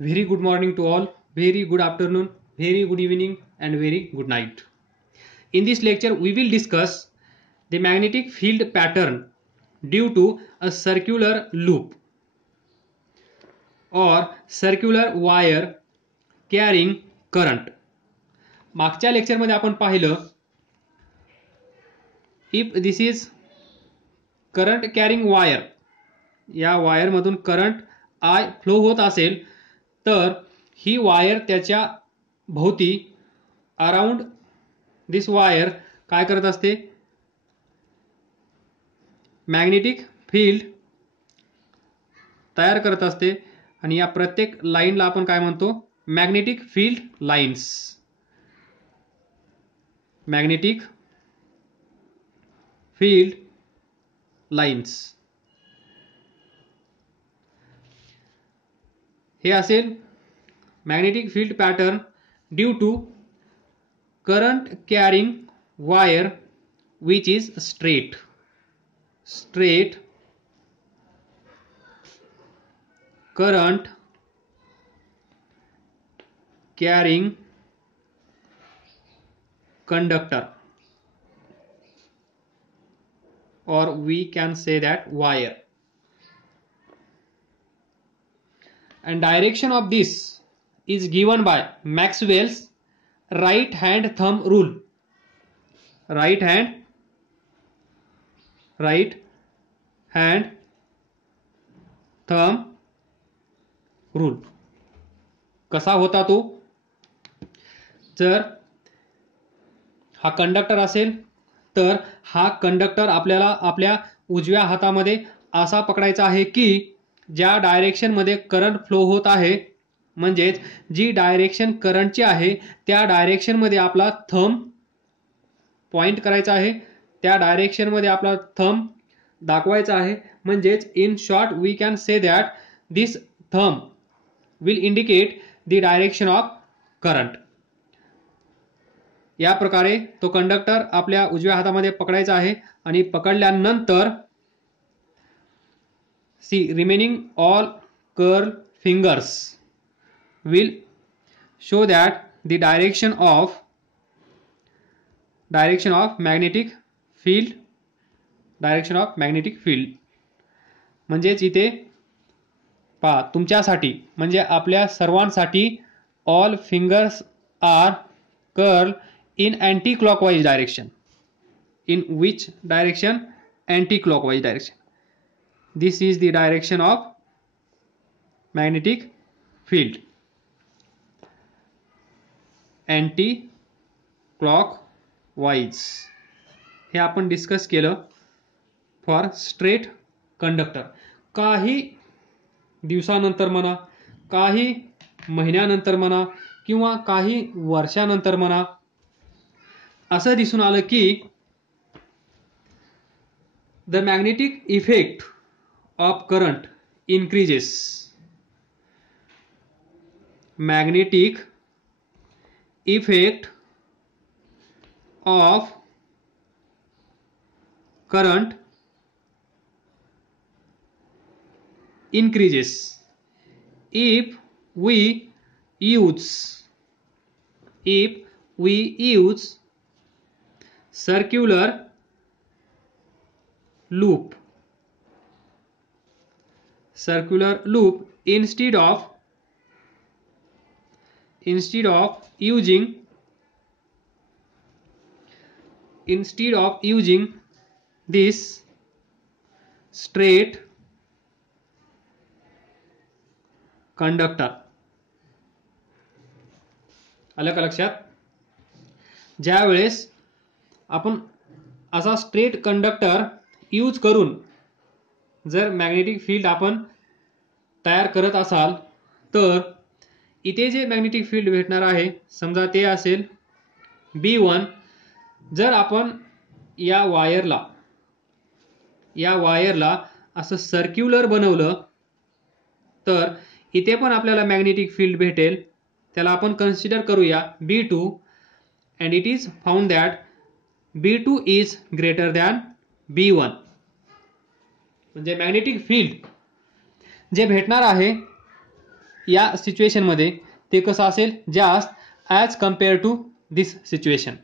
Very good morning to all, very good afternoon, very good evening, and very good night. In this lecture, we will discuss the magnetic field pattern due to a circular loop or circular wire carrying current. मागच्या लेक्चरमध्ये आपण पाहिलं if this is current carrying wire, या वायरमधून current I flow होत असेल तर ही wire त्याच्या भोवती अराउंड दिस वायर काय करत असते, मॅग्नेटिक फील्ड तयार करत असते. आणि या प्रत्येक लाईनला आपण काय म्हणतो, magnetic field lines. Magnetic field lines हे असेल magnetic field pattern due to current carrying wire which is straight current carrying conductor, or we can say that wire, and direction of this is given by Maxwell's right hand thumb rule. right hand thumb rule. कसा होता तो, जर हा conductor असेल तर हा conductor आपल्याला आपल्या उजव्या हातामध्ये असा पकडायचा आहे की ज्या डायरेक्शन मध्ये करंट फ्लो होत आहे, म्हणजेच जी डायरेक्शन करंटची आहे त्या डायरेक्शन मध्ये आपला थंब पॉइंट करायचा आहे, त्या डायरेक्शन मध्ये आपला थंब दाखवायचा आहे. म्हणजेच in short we can say that this thumb will indicate the direction of current. या प्रकारे तो कंडक्टर आपल्या उजव्या हातामध्ये पकडायचा आहे आणि पकडल्यानंतर see remaining all curl fingers will show that the direction of magnetic field, म्हणजेच इथे पहा तुमच्यासाठी म्हणजे आपल्या सर्वांसाठी all fingers are curl in anti clockwise direction. In which direction? Anti clockwise direction. This is the direction of magnetic field, anti clockwise. हे आपण discuss केलं फॉर स्ट्रेट कंडक्टर. काही दिवसानंतर म्हणा, काही महिन्यानंतर म्हणा किंवा काही वर्षानंतर म्हणा, असं दिसून आलं की the magnetic effect of current increases. Magnetic effect of current increases if we use circular loop instead of using this straight conductor. आलं का लक्षात? ज्या वेळेस आपण असा स्ट्रेट कंडक्टर यूज करून जर मॅग्नेटिक फील्ड आपण तयार करत असाल तर इथे जे मॅग्नेटिक फील्ड भेटणार आहे समजा ते असेल B1. जर आपण या वायरला असं सर्क्युलर बनवलं तर इथे पण आपल्याला मॅग्नेटिक फील्ड भेटेल. त्याला आपण कन्सिडर करूया B2 and it is found that B2 is greater than B1. म्हणजे मॅग्नेटिक फील्ड जे भेटणार आहे या सिच्युएशनमध्ये ते कसं असेल, जास्त as compare to this situation.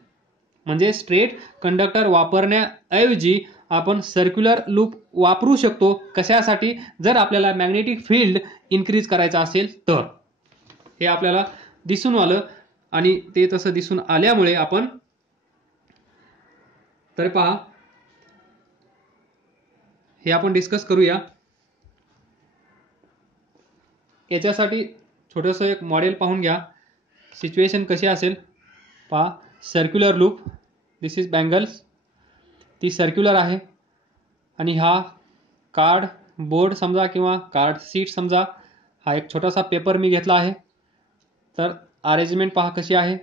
म्हणजे स्ट्रेट कंडक्टर वापरण्याऐवजी आपण सर्क्युलर लूप वापरू शकतो. कशासाठी? जर आपल्याला मॅग्नेटिक फील्ड इन्क्रीज करायचं असेल तर. हे आपल्याला दिसून आलं आणि ते तसं दिसून आल्यामुळे आपण तर पहा हे आपण डिस्कस करूया. याच्यासाठी छोटंसं एक मॉडेल पाहून घ्या. सिच्युएशन कशी असेल पहा. Circular loop, this is bangles, ती सर्क्युलर आहे आणि हा कार्ड बोर्ड समजा किंवा कार्ड सीट समजा. हा एक छोटासा पेपर मी घेतला आहे. तर अरेंजमेंट पहा कशी आहे,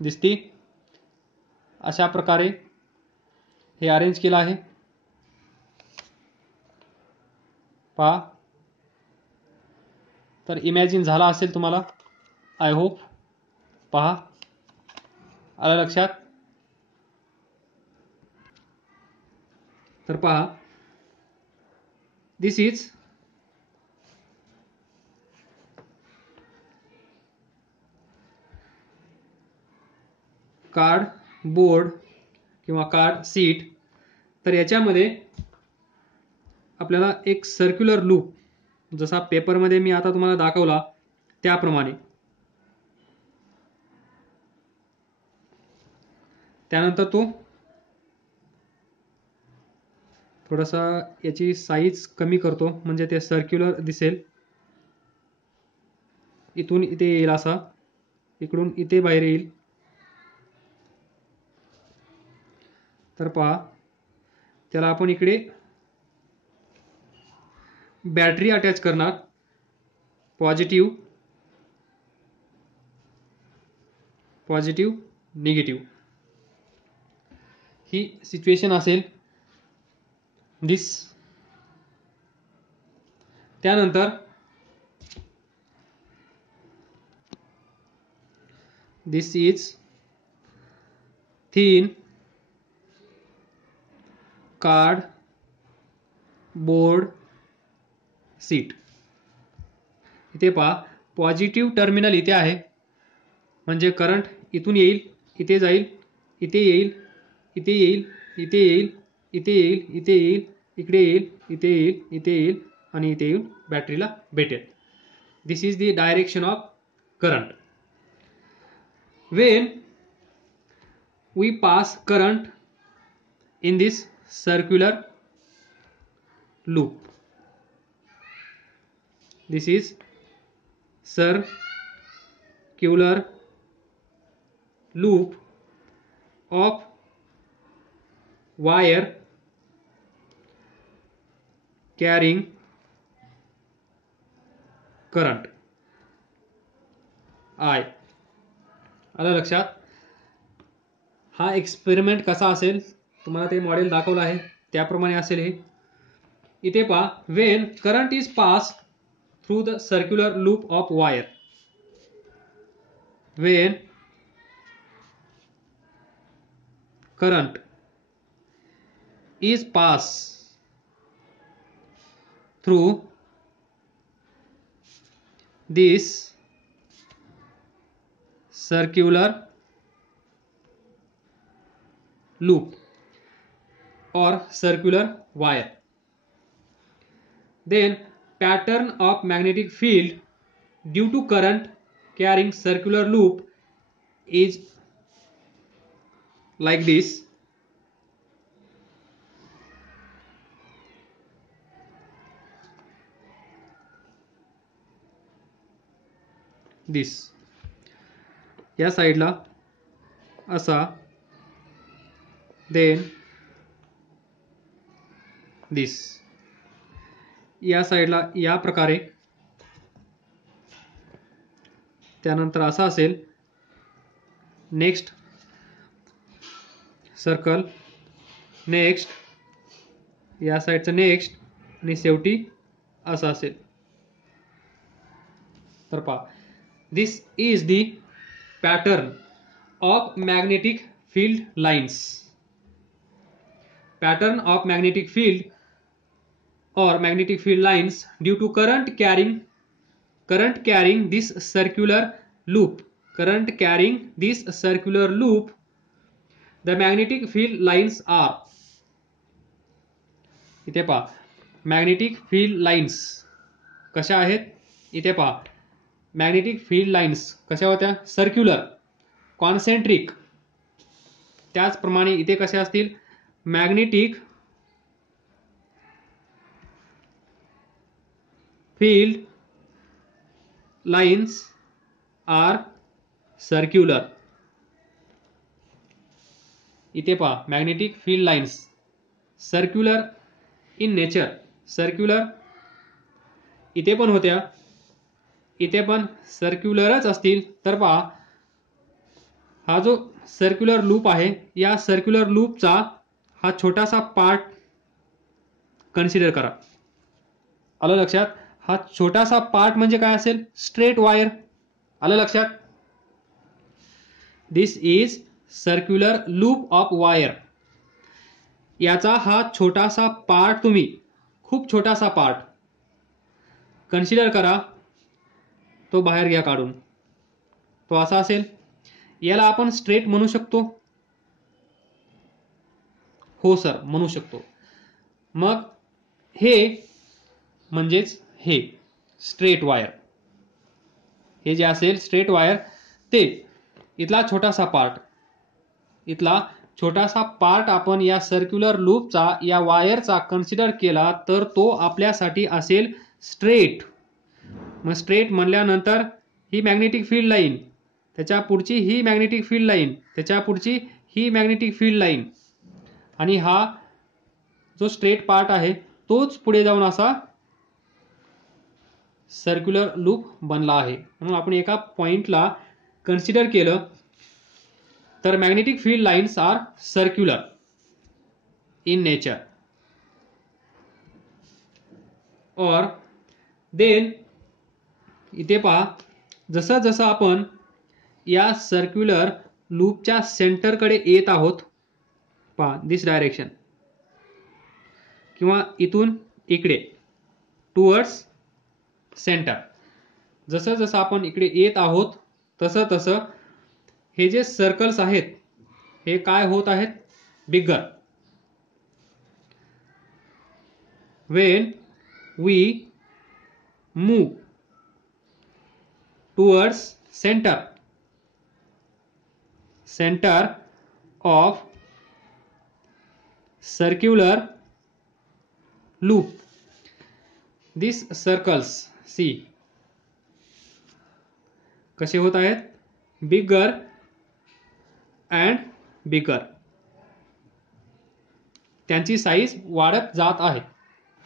दिसती. अशा प्रकारे हे अरेंज केलं आहे पहा. तर इमॅजिन झाला असेल तुम्हाला, आय होप. पहा आलं लक्षात. तर पहा दिस इज कार्ड बोर्ड किंवा कार्ड सीट. तर याच्यामध्ये आपल्याला एक सर्क्युलर लूप, जसा पेपरमध्ये मी आता तुम्हाला दाखवला त्याप्रमाणे, त्यानंतर तो थोडासा याची साईज कमी करतो म्हणजे ते सर्क्युलर दिसेल. इथून इथे येईल असा, इकडून इथे बाहेर येईल. तर पहा त्याला आपण इकडे बॅटरी अटॅच करणार, पॉझिटिव्ह पॉझिटिव्ह निगेटिव्ह. ही सिच्युएशन असेल दिस. त्यानंतर this is thin cardboard sheet. इथे पहा पॉझिटिव्ह टर्मिनल इथे आहे, म्हणजे करंट इथून येईल, इथे जाईल, इथे येईल, इथे येईल, इथे येईल, इथे येईल, इथे येईल, इकडे येईल, इथे येईल, इथे येईल आणि इथे येऊन बॅटरीला भेटेल. This is the direction of current. when we pass current in this circular loop, this is circular loop of wire carrying current I. आलं लक्षात. हा एक्सपेरिमेंट कसा असेल तुम्हाला ते मॉडेल दाखवलं आहे त्याप्रमाणे असेल हे. इथे पहा, Wien current is pass through the circular loop of wire, Wien current is pass through this circular loop or circular wire, then pattern of magnetic field due to current carrying circular loop is like this. दिस या साईडला असा, then दिस या साईडला या प्रकारे, त्यानंतर असा असेल. नेक्स्ट सर्कल, नेक्स्ट या साईडचं नेक्स्ट आणि शेवटी असं असेल. तर पहा, this is the pattern of magnetic field lines. Pattern of magnetic field or magnetic field lines due to current carrying current carrying this circular loop, current carrying this circular loop, the magnetic field lines are, इथे पहा magnetic field lines कशा आहेत, इथे पहा magnetic field lines कशा होत्या, circular concentric. त्याचप्रमाणे इथे कशा असतील, magnetic field lines are circular. इथे पहा magnetic field lines circular in nature, circular इथे पण होत्या, इथे पण सर्क्युलरच असतील. तर पहा हा जो सर्क्युलर लूप आहे, या सर्क्युलर लूपचा हा छोटासा पार्ट कन्सिडर करा. आलं लक्षात, हा छोटासा पार्ट म्हणजे काय असेल, स्ट्रेट वायर. आलं लक्षात, this is circular loop of wire. याचा हा छोटासा पार्ट तुम्ही, खूप छोटासा पार्ट कन्सिडर करा, तो बाहेर घ्या काढून, तो असा असेल. याला आपण स्ट्रेट म्हणू शकतो, हो सर म्हणू शकतो. मग हे म्हणजेच हे स्ट्रेट वायर, हे जे असेल स्ट्रेट वायर, ते इथला छोटासा पार्ट, इथला छोटासा पार्ट आपण या सर्क्युलर लूपचा, या वायरचा कन्सिडर केला तर तो आपल्यासाठी असेल स्ट्रेट. मग स्ट्रेट म्हणल्यानंतर ही मॅग्नेटिक फील्ड लाईन, त्याच्या पुढची ही मॅग्नेटिक फील्ड लाईन, त्याच्या पुढची ही मॅग्नेटिक फील्ड लाईन, आणि हा जो स्ट्रेट पार्ट आहे तोच पुढे जाऊन असा सर्क्युलर लूप बनला आहे. म्हणून आपण एका पॉइंटला कन्सिडर केलं तर magnetic field lines are circular in nature. और देन इथे पहा, जसं जसं आपण या सर्क्युलर लूपच्या सेंटरकडे येत आहोत, पहा दिस डायरेक्शन, किंवा इथून इकडे टुवर्ड्स सेंटर, जसं जसं आपण इकडे येत आहोत तसं तसं हे जे सर्कल्स आहेत हे काय होत आहेत, bigger. When we move towards centre, centre of circular loop, this circles see कसे होत आहेत, बिगर अँड बिगर, त्यांची साईज वाढत जात आहे.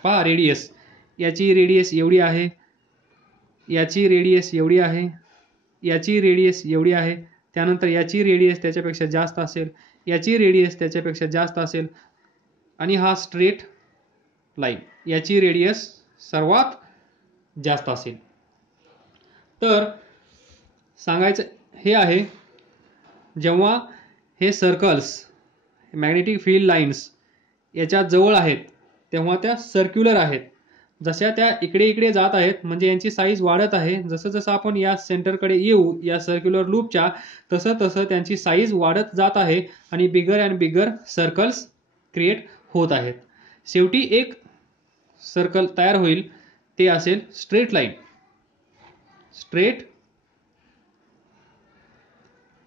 पहा रेडियस, याची रेडियस एवढी आहे, याची रेडियस एवढी आहे, याची रेडियस एवढी आहे, त्यानंतर याची रेडियस त्याच्यापेक्षा जास्त असेल, याची रेडियस त्याच्यापेक्षा जास्त असेल, आणि हा स्ट्रेट लाईन, याची रेडियस सर्वात जास्त असेल. तर सांगायचं हे आहे, जेव्हा हे सर्कल्स मॅग्नेटिक फील्ड लाईन्स याच्या जवळ आहेत तेव्हा त्या सर्क्युलर आहेत. जशा त्या इकडे इकडे जात आहेत म्हणजे यांची साईज वाढत आहे. जसं जसं आपण या सेंटरकडे येऊ या सर्क्युलर लूपच्या, तसं तसं त्यांची साईज वाढत जात आहे आणि बिगर अँड बिगर सर्कल्स क्रिएट होत आहेत. शेवटी एक सर्कल तयार होईल, ते असेल स्ट्रेट लाईन, स्ट्रेट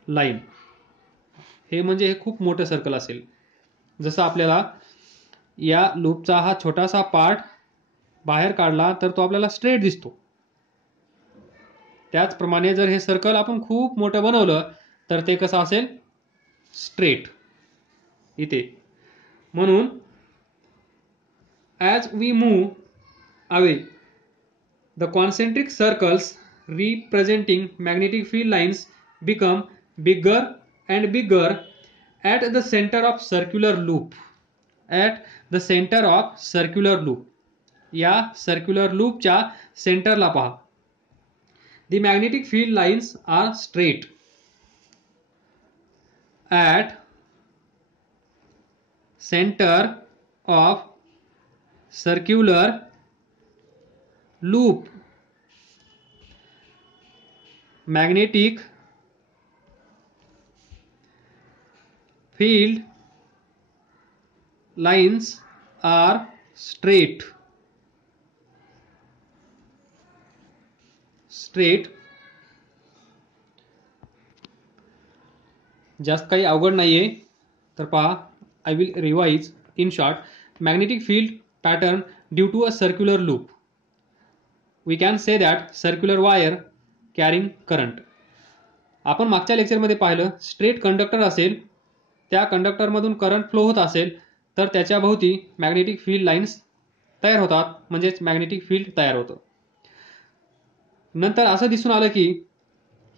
लाईन. हे म्हणजे हे खूप मोठं सर्कल असेल. जसं आपल्याला या लूपचा हा छोटासा पार्ट बाहेर काढला तर तो आपल्याला स्ट्रेट दिसतो. त्याचप्रमाणे जर हे सर्कल आपण खूप मोठं बनवलं तर ते कसं असेल, स्ट्रेट इथे. म्हणून as we move away the concentric circles representing magnetic field lines become bigger and bigger at the centre of circular loop, at the centre of circular loop. या सर्क्युलर लूपच्या सेंटरला पहा, the magnetic field lines are straight. At centre of circular loop magnetic field lines are straight. जास्त काही अवघड नाहीये, तर पहा, I will revise in short. Magnetic field pattern due to a circular loop. We can say that circular wire carrying current. आपण मागच्या लेक्चरमध्ये पाहिलं, स्ट्रेट कंडक्टर असेल, त्या कंडक्टरमधून करंट फ्लो होत असेल तर त्याच्या भोवती मॅग्नेटिक फील्ड लाईन्स तयार होतात, म्हणजेच मॅग्नेटिक फील्ड तयार होतं. नंतर असं दिसून आलं की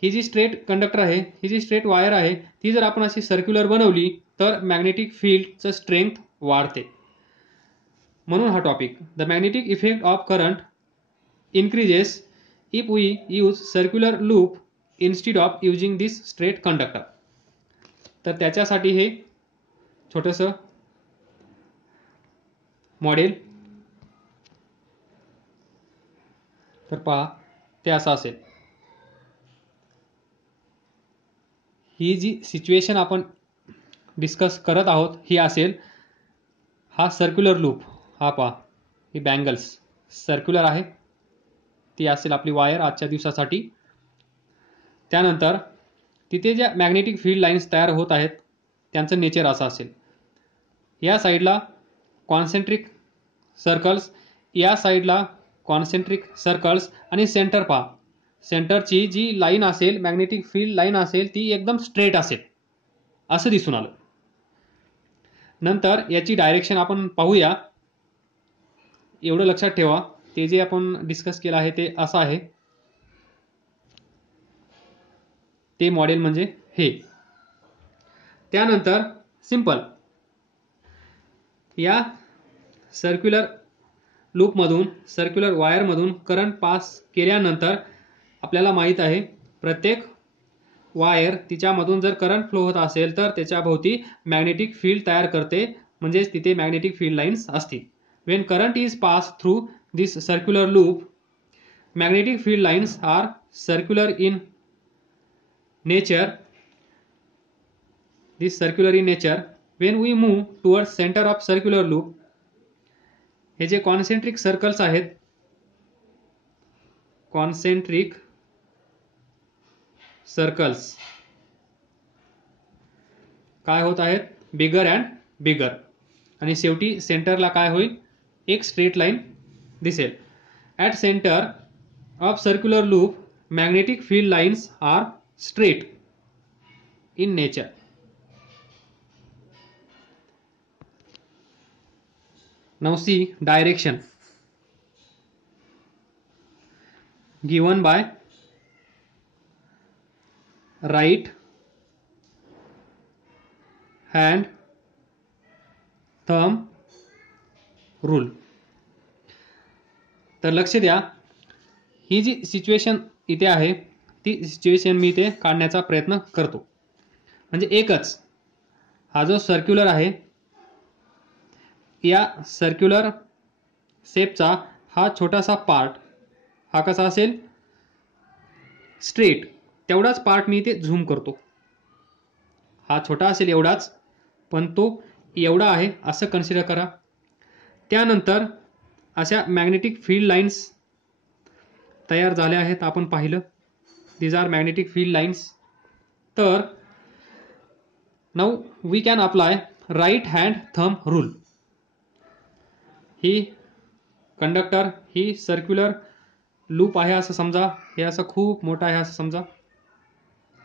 ही जी स्ट्रेट कंडक्टर आहे, ही जी स्ट्रेट वायर आहे, ती जर आपण अशी सर्क्युलर बनवली तर मॅग्नेटिक फील्डचं स्ट्रेंथ वाढते. म्हणून हा topic, the magnetic effect of current increases if we use circular loop instead of using this straight conductor. तर त्याच्यासाठी हे छोटंसं मॉडेल, तर पहा ते असं असेल. ही जी सिच्युएशन आपण डिस्कस करत आहोत ही असेल, हा सर्क्युलर लूप, हा पहा, ही बँगल्स सर्क्युलर आहे, ती असेल आपली वायर आजच्या दिवसासाठी. त्यानंतर तिथे ज्या मॅग्नेटिक फील्ड लाईन्स तयार होत आहेत त्यांचं नेचर असं असेल. या साईडला कॉन्सेंट्रिक सर्कल्स, या साईडला कॉन्सेंट्रिक सर्कल्स, आणि सेंटर पहा, सेंटरची जी लाईन असेल, मॅग्नेटिक फील्ड लाईन असेल, ती एकदम स्ट्रेट असेल असं दिसून आलं. नंतर याची डायरेक्शन आपण पाहूया. एवढं लक्षात ठेवा, ते जे आपण डिस्कस केलं आहे ते असं आहे, ते मॉडेल म्हणजे हे. त्यानंतर सिंपल, या सर्क्युलर लूपमधून, सर्क्युलर वायरमधून करंट पास केल्यानंतर आपल्याला माहीत आहे प्रत्येक वायर तिच्यामधून जर करंट फ्लो होत असेल तर त्याच्या भोवती मॅग्नेटिक फील्ड तयार करते, म्हणजेच तिथे मॅग्नेटिक फील्ड लाईन्स असतील. When current is pass through this circular loop, magnetic field lines are circular in nature. This circular in nature. When we move towards centre of circular loop, हे जे concentric circles आहेत, concentric circles काय होत आहेत, बिगर and बिगर, आणि शेवटी सेंटरला काय होईल, एक स्ट्रेट लाईन दिसेल. At centre of circular loop magnetic field lines are straight in nature. Now see direction given by right hand thumb rule. तर लक्ष द्या, ही जी सिच्युएशन इथे आहे ती सिच्युएशन मी इथे काढण्याचा प्रयत्न करतो. म्हणजे एकच, हा जो सर्क्युलर आहे, या सर्क्युलर शेपचा हा छोटासा पार्ट, हा कसा असेल, स्ट्रेट, तेवढाच पार्ट मी इथे झूम करतो. हा छोटा असेल एवढाच, पण तो एवढा आहे असं कन्सिडर करा. त्यानंतर अशा मॅग्नेटिक फील्ड लाईन्स तयार झाल्या आहेत, आपण पाहिलं, these are magnetic field lines. तर now we can apply right hand thumb rule. ही कंडक्टर, ही सर्क्युलर लूप आहे असं समजा, हे असं खूप मोठा आहे असं समजा,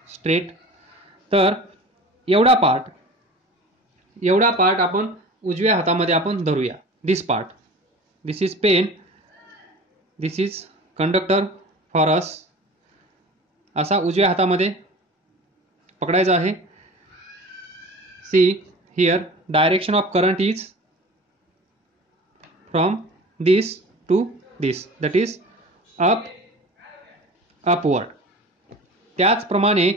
स्ट्रेट. तर एवढा पार्ट आपण उजव्या हातामध्ये आपण धरूया. This part, this is pen, this is conductor for us, असा उजव्या हातामध्ये पकडायचा आहे. See here, direction of current is from this to this, that is upward. त्याचप्रमाणे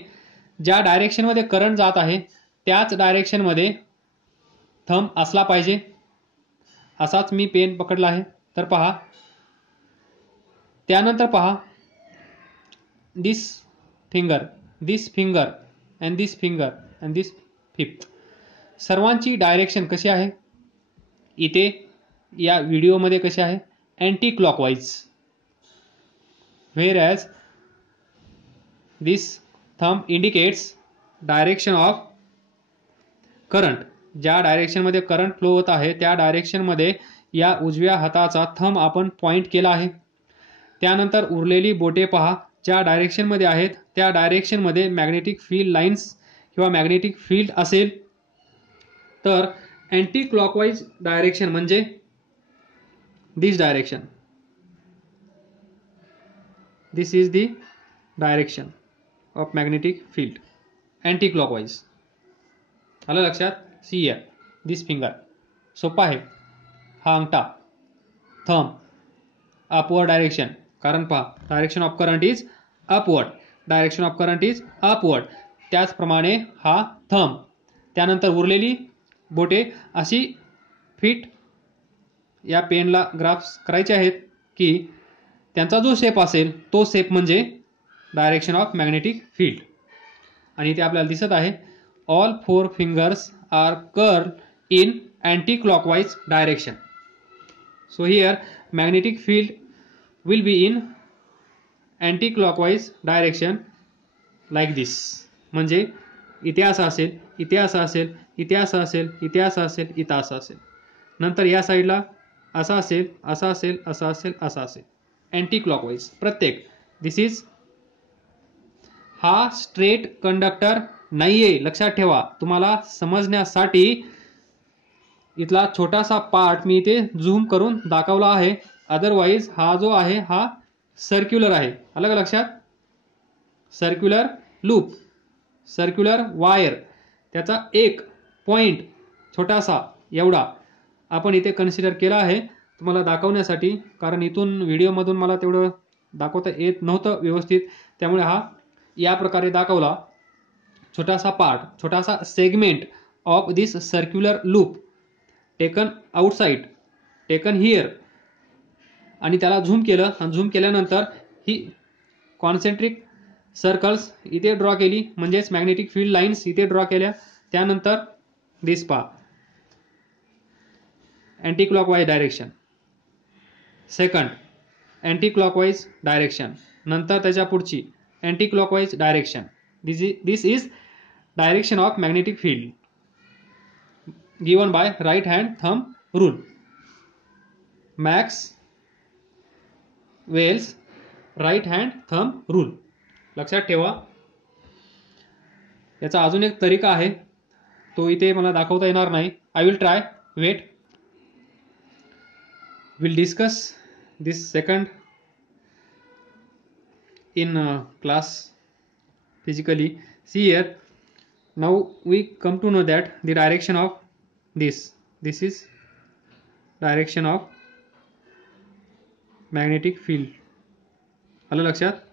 ज्या डायरेक्शनमध्ये करंट जात आहे त्याच डायरेक्शनमध्ये थंब असला पाहिजे. असाच मी पेन पकडला आहे. तर पहा, त्यानंतर पहा, this finger, this finger and this finger and this fifth. सर्वांची डायरेक्शन कशी आहे इथे या व्हिडिओमध्ये कशी आहे, anti clockwise. whereas this thumb indicates direction of current. ज्या डायरेक्शनमध्ये करंट फ्लो होत आहे त्या डायरेक्शनमध्ये या उजव्या हाताचा थंब आपण पॉइंट केला आहे. त्यानंतर उरलेली बोटे पहा ज्या डायरेक्शनमध्ये आहेत त्या डायरेक्शनमध्ये मॅग्नेटिक फील्ड लाईन्स किंवा मॅग्नेटिक फील्ड असेल. तर अँटी क्लॉकवाईज डायरेक्शन म्हणजे दिस direction. This is the direction of magnetic field anti-clockwise. आलं लक्षात. See here this finger. सोपा आहे. हा अंगठा थंब अपवर्ड डायरेक्शन, कारण पहा direction of current is upward, direction of current is upward. त्याचप्रमाणे हा थंब. त्यानंतर उरलेली बोटे अशी फिट या पेनला ग्राफ्स करायचे आहेत की त्यांचा जो शेप असेल तो शेप म्हणजे डायरेक्शन ऑफ मॅग्नेटिक फील्ड. आणि इथे आपल्याला दिसत आहे all 4 fingers are curl in anti clockwise direction. So here magnetic field will be in anti clockwise direction like this. म्हणजे इथे असं असेल, इथे असं असेल, इथे असं असेल, इथे असं असेल, इथं असं असेल. नंतर या साईडला असं असेल, असं असेल, असं असेल, असं असेल. अँटी क्लॉकवाईज प्रत्येक. दिस इज. हा स्ट्रेट कंडक्टर नाहीये, लक्षात ठेवा. तुम्हाला समजण्यासाठी इथला छोटासा पार्ट मी इथे झूम करून दाखवला आहे. अदरवाईज हा जो आहे हा सर्क्युलर आहे. आलं का लक्षात. सर्क्युलर लूप, सर्क्युलर वायर, त्याचा एक पॉइंट छोटासा एवढा आपण इथे कन्सिडर केला आहे तुम्हाला दाखवण्यासाठी, कारण इथून व्हिडिओमधून मला तेवढं दाखवता येत नव्हतं व्यवस्थित, त्यामुळे हा या प्रकारे दाखवला. छोटासा पार्ट, छोटासा segment of this circular loop taken outside, taken here, आणि त्याला झूम केलं. आणि झूम केल्यानंतर ही कॉन्सेंट्रिक सर्कल्स इथे ड्रॉ केली, म्हणजेच मॅग्नेटिक फील्ड लाईन्स इथे ड्रॉ केल्या. त्यानंतर दिस पहा anti clockwise direction. Second anti clockwise direction. नंतर त्याच्या पुढची anti clockwise direction. This is direction of magnetic field given by right hand thumb rule. Maxwell's right hand thumb rule. लक्षात ठेवा. याचा अजून एक तरीका आहे, तो इथे मला दाखवता येणार नाही. I will try. Wait. We'll discuss this second in class physically. See here, now we come to know that the direction of this is direction of magnetic field. आलं लक्षात.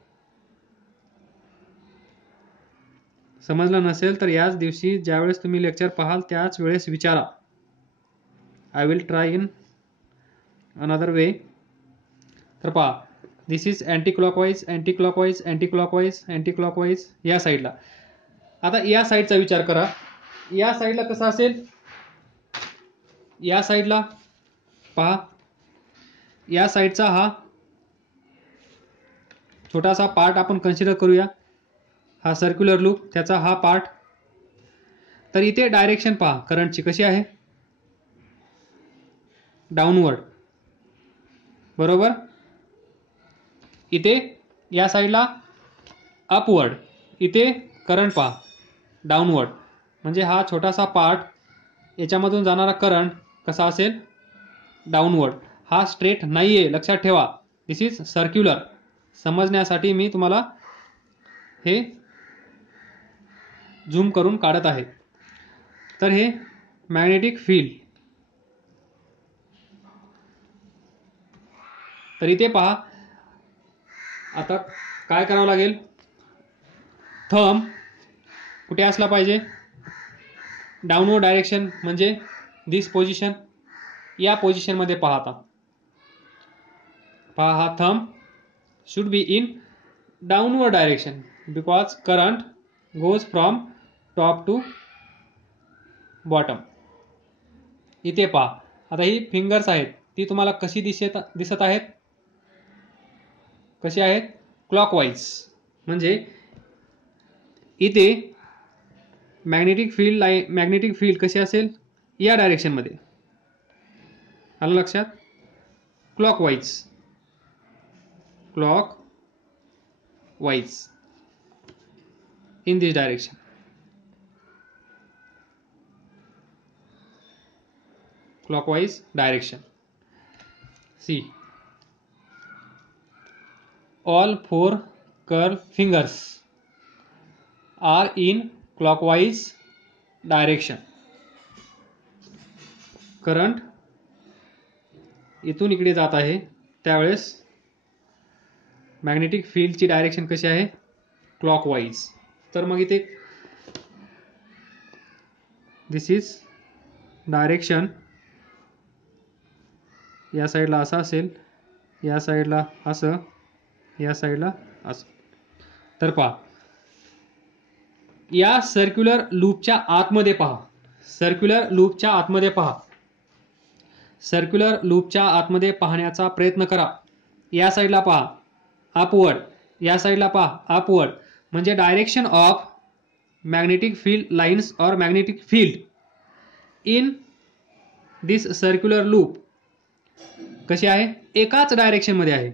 समजलं नसेल तर याच दिवशी ज्यावेळेस तुम्ही लेक्चर पाहाल त्याच वेळेस विचारा. I will try in another way. तर पहा this is anti clockwise, anti clockwise, anti clockwise, anti clockwise या साईडला. आता या साईडचा विचार करा. या साईडला कसं असेल, या साईडला पहा, या साईडचा हा छोटासा पार्ट आपण कन्सिडर करूया. हा सर्क्युलर लूप, त्याचा हा पार्ट. तर इथे डायरेक्शन पहा करंटची कशी आहे, डाऊनवर्ड. बरोबर. इथे या साईडला अपवर्ड, इथे करंट पहा डाऊनवर्ड. म्हणजे हा छोटासा पार्ट याच्यामधून जाणारा करंट कसा असेल, डाऊनवर्ड. हा स्ट्रेट नाहीये, लक्षात ठेवा. दिस इज सर्क्युलर. समजण्यासाठी मी तुम्हाला हे झूम करून काढत आहे. तर हे मॅग्नेटिक फील्ड. तर इथे पहा आता काय करावं लागेल, थंब कुठे असला पाहिजे, डाऊनवर्ड डायरेक्शन म्हणजे दिस पोझिशन. या पोझिशन मध्ये पहा. आता पहा हा thumb should be in downward direction. Because current goes from top to bottom. इथे पहा, आता ही फिंगर्स आहेत, ती तुम्हाला कशी दिसत आहेत? कशी आहेत? क्लॉकवाईज. म्हणजे इथे मॅग्नेटिक फील्ड कशी असेल? या डायरेक्शन मध्ये. आलं लक्षात? Clockwise in this direction. Clockwise direction. See, all four curved fingers are in clockwise direction. Current इथून इकडे जात आहे, त्यावेळेस मॅग्नेटिक फील्डची डायरेक्शन कशी आहे? क्लॉकवाईज. तर मग इथे दिस इज डायरेक्शन. या साईडला असं असेल, या साईडला असं, या साईडला असं. तर पहा, या सर्क्युलर लूपच्या आतमध्ये पहा, सर्क्युलर लूपच्या आतमध्ये पाहण्याचा प्रयत्न करा. या साईडला पहा अपवर्ड, या साईडला पहा अपवर्ड. म्हणजे direction of magnetic field lines और magnetic field in this circular loop कशी आहे? एकाच डायरेक्शन मध्ये आहे.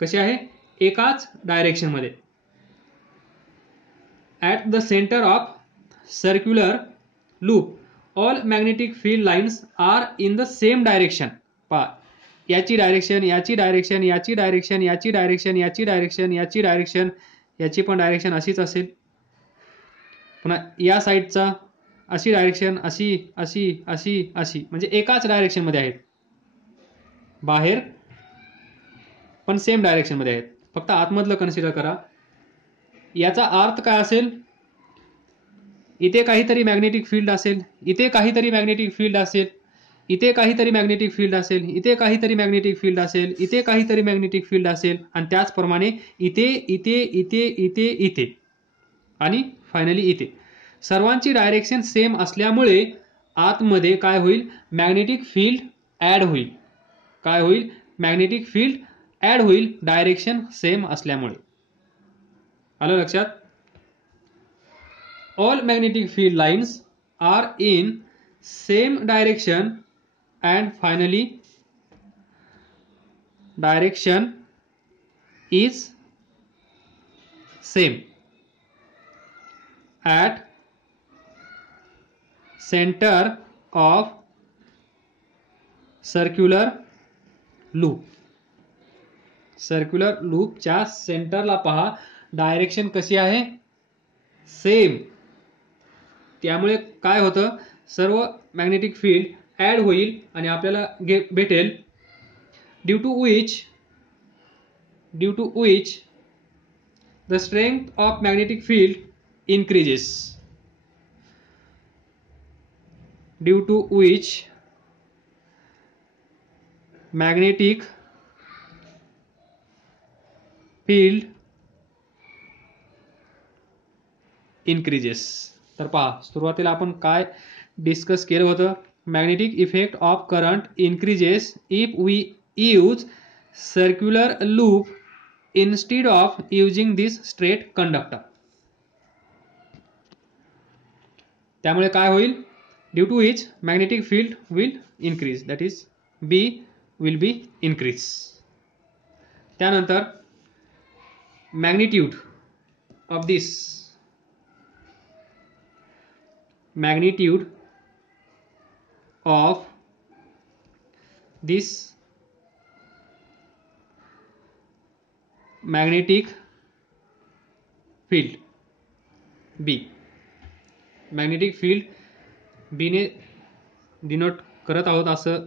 कशी आहे? एकाच डायरेक्शन मध्ये. At the centre of circular loop all magnetic field lines are in the same direction. पहा, याची डायरेक्शन, याची डायरेक्शन, याची डायरेक्शन, याची डायरेक्शन, याची डायरेक्शन, याची डायरेक्शन, याची पण डायरेक्शन अशीच असेल. पुन्हा या साईडचा अशी डायरेक्शन, अशी अशी अशी अशी, म्हणजे एकाच डायरेक्शन मध्ये आहेत. बाहेर पण सेम डायरेक्शन मध्ये आहेत. फक्त आतमधलं कन्सिडर करा. याचा अर्थ काय असेल? इथे काहीतरी मॅग्नेटिक फील्ड असेल, इथे काहीतरी मॅग्नेटिक फील्ड असेल, इथे काहीतरी मॅग्नेटिक फील्ड असेल, इथे काहीतरी मॅग्नेटिक फील्ड असेल, इथे काहीतरी मॅग्नेटिक फील्ड असेल, आणि त्याचप्रमाणे इथे इथे इथे इथे इथे आणि फायनली इथे. सर्वांची डायरेक्शन सेम असल्यामुळे आतमध्ये काय होईल? मॅग्नेटिक फील्ड ऍड होईल. काय होईल? मॅग्नेटिक फील्ड ऍड होईल, डायरेक्शन सेम असल्यामुळे. आलं लक्षात? All magnetic field lines are in same direction and finally direction is same at center of circular loop. Circular लूपच्या सेंटरला पहा, डायरेक्शन कशी आहे? सेम. त्यामुळे काय होतं? सर्व मॅग्नेटिक फील्ड ऍड होईल आणि आपल्याला भेटेल due to which the strength of magnetic field increases. Due to which magnetic field increases. तर पहा, सुरुवातीला आपण काय डिस्कस केलं होतं? Magnetic effect of current increases if we use circular loop instead of using this straight conductor. त्यामुळे काय होईल? Due to which magnetic field will increase, that is B will be increase. त्यानंतर magnitude of this, magnitude of this magnetic field B. Magnetic field B ने denote करत आहोत असं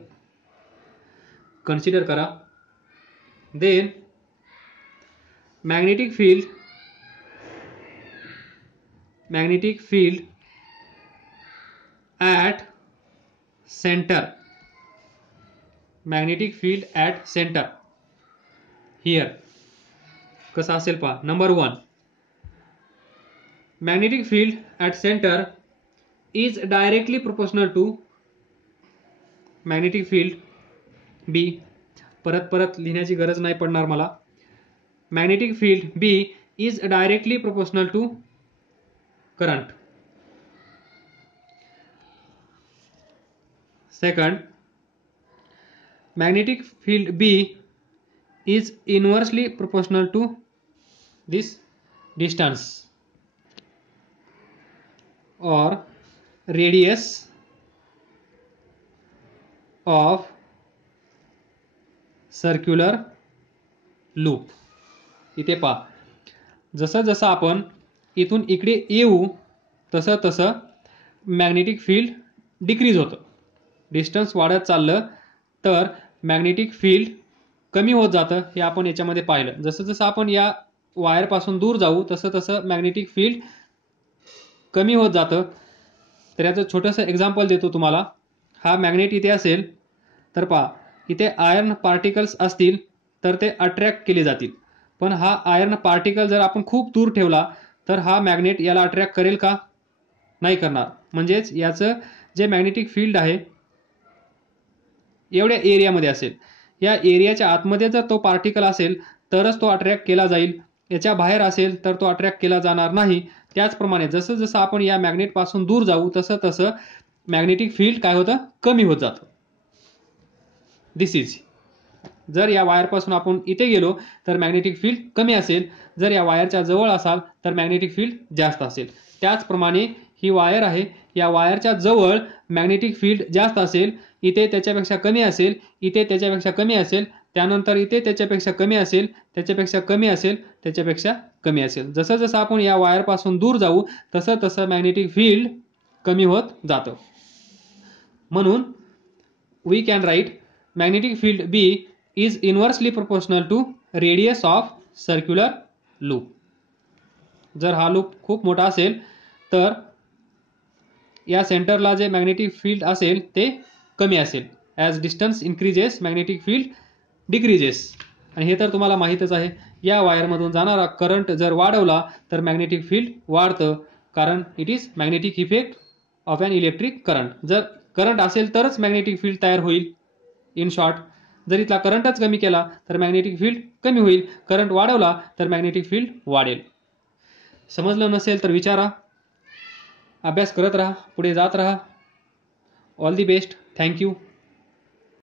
consider करा. Then magnetic field at center, magnetic field at center here कसं असेल पहा. Number 1, magnetic field at centre is directly proportional to magnetic field B. परत लिहिण्याची गरज नाही पडणार मला. Magnetic field B is directly proportional to current. Second, magnetic field B is inversely proportional to this distance or radius of circular loop. इथे पहा, जसं जसं आपण इथून इकडे येऊ तसं तसं मॅग्नेटिक फील्ड डिक्रीज होतं. डिस्टन्स वाढत चाललं तर मॅग्नेटिक फील्ड कमी होत जातं. हे आपण याच्यामध्ये पाहिलं. जसं जसं आपण या वायरपासून दूर जाऊ तसं तसं मॅग्नेटिक फील्ड कमी होत जातं. तर याचं छोटंसं एक्झाम्पल देतो तुम्हाला. हा मॅग्नेट इथे असेल तर पहा, इथे आयर्न पार्टिकल्स असतील तर ते अट्रॅक्ट केले जातील. पण हा आयर्न पार्टिकल जर आपण खूप दूर ठेवला तर हा मॅग्नेट याला अट्रॅक्ट करेल का? नाही करणार. म्हणजेच याचं जे मॅग्नेटिक फील्ड आहे एवढ्या एरियामध्ये असेल. या एरियाच्या आतमध्ये जर तो पार्टिकल असेल तरच तो अट्रॅक्ट केला जाईल. याच्या बाहेर असेल तर तो अट्रॅक्ट केला जाणार नाही. त्याचप्रमाणे जसं जसं आपण या मॅग्नेटपासून दूर जाऊ तसं तसं मॅग्नेटिक फील्ड काय होतं? कमी होत जातं. दिस इज. जर या वायरपासून आपण इथे गेलो तर मॅग्नेटिक फील्ड कमी असेल. जर या वायरच्या जवळ असाल तर मॅग्नेटिक फील्ड जास्त असेल. त्याचप्रमाणे ही वायर आहे. या वायरच्या जवळ मॅग्नेटिक फील्ड जास्त असेल. इथे त्याच्यापेक्षा कमी असेल. इथे त्याच्यापेक्षा कमी असेल. त्यानंतर इथे त्याच्यापेक्षा कमी असेल. त्याच्यापेक्षा कमी असेल. त्याच्यापेक्षा कमी असेल. जसं जसं आपण या वायरपासून दूर जाऊ तसं तसं मॅग्नेटिक फील्ड कमी होत जातं. म्हणून we can write magnetic field B is inversely proportional to radius of circular loop. जर हा लूप खूप मोठा असेल तर या सेंटरला जे मॅग्नेटिक फील्ड असेल ते कमी असेल. As distance increases magnetic field decreases. आणि हे तर तुम्हाला माहीतच आहे. या वायरमधून जाणारा करंट जर वाढवला तर मॅग्नेटिक फील्ड वाढतं, कारण it is magnetic effect of an electric current. जर करंट असेल तरच मॅग्नेटिक फील्ड तयार होईल. इन शॉर्ट, जर इथला करंटच कमी केला तर मॅग्नेटिक फील्ड कमी होईल. करंट वाढवला तर मॅग्नेटिक फील्ड वाढेल. समजलं नसेल तर विचारा. अभ्यास करत राहा, पुढे जात राहा. All the best. थँक्यू.